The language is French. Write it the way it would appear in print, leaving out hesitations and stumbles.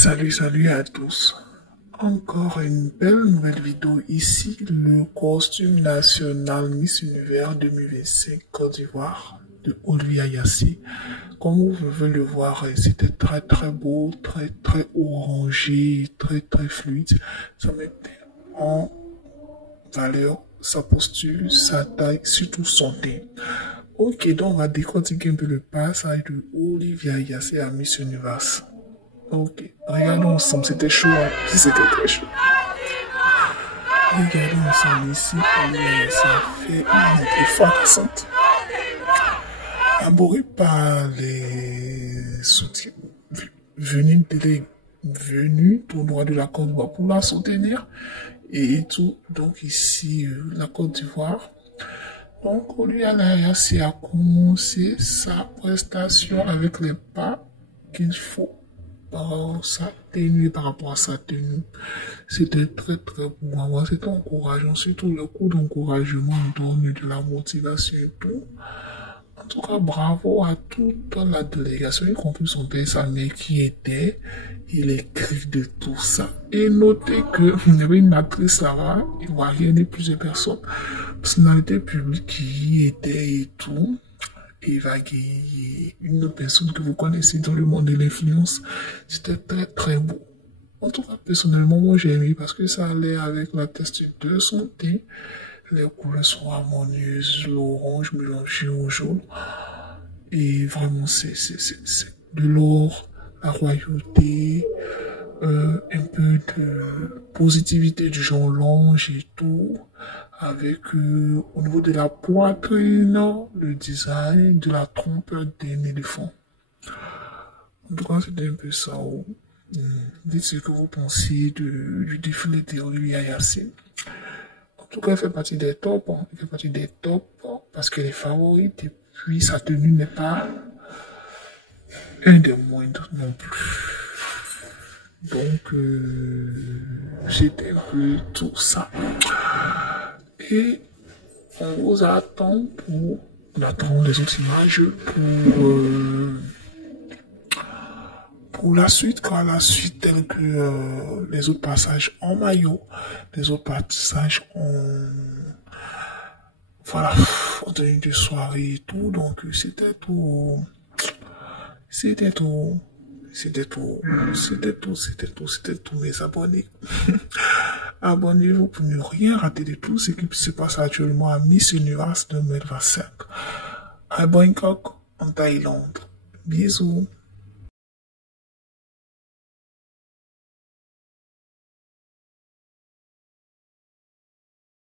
Salut à tous. Encore une belle nouvelle vidéo ici, le costume national Miss Univers 2025 Côte d'Ivoire de Olivia Yassé. Comme vous pouvez le voir, c'était très beau, très orangé, très fluide. Ça mettait en valeur sa posture, sa taille, surtout son teint. Ok, donc on va décortiquer un peu le passage de Olivia Yassé à Miss Univers. Ok, regardons ensemble, c'était chaud, hein? C'était très chaud. Regardons ensemble ici, Olivia Yassé a fait une entrée fracassante. Abordée par les soutiens venus tout droit de la Côte d'Ivoire pour la soutenir et tout. Donc ici, la Côte d'Ivoire. Donc Olivia Yassé a commencé sa prestation avec les pas qu'il faut par rapport à sa tenue. C'était très beau. C'était encourageant, surtout le coup d'encouragement donne de la motivation et tout. En tout cas, bravo à toute la délégation, y compris son père et sa mère qui était électrique de tout ça. Et notez que il y avait une actrice là-bas, ivoirienne et plusieurs personnes, personnalités publiques qui étaient et tout. Eva Gueye, une personne que vous connaissez dans le monde de l'influence. C'était très beau. En tout cas, personnellement, moi j'ai aimé parce que ça allait avec la texture de son teint. Les couleurs sont harmonieuses, l'orange mélangé au jaune. Et vraiment, c'est de l'or, la royauté, un peu de positivité du genre l'ange et tout. Avec au niveau de la poitrine, le design de la trompe d'un éléphant. En tout cas, c'était un peu ça. Dites ce que vous pensez du défilé de Olivia Yassé. En tout cas, elle fait partie des tops. Elle fait partie des tops parce qu'elle est favorite et puis sa tenue n'est pas un des moindres non plus. Donc, c'était un peu tout ça. Et on vous attend on attend les autres images pour la suite, car la suite telle que les autres passages en maillot, les autres passages en tenue de soirée et tout. Donc c'était tout mes abonnés. Abonnez-vous pour ne rien rater de tout ce qui se passe actuellement à Miss Univers 2025 à Bangkok, en Thaïlande. Bisous.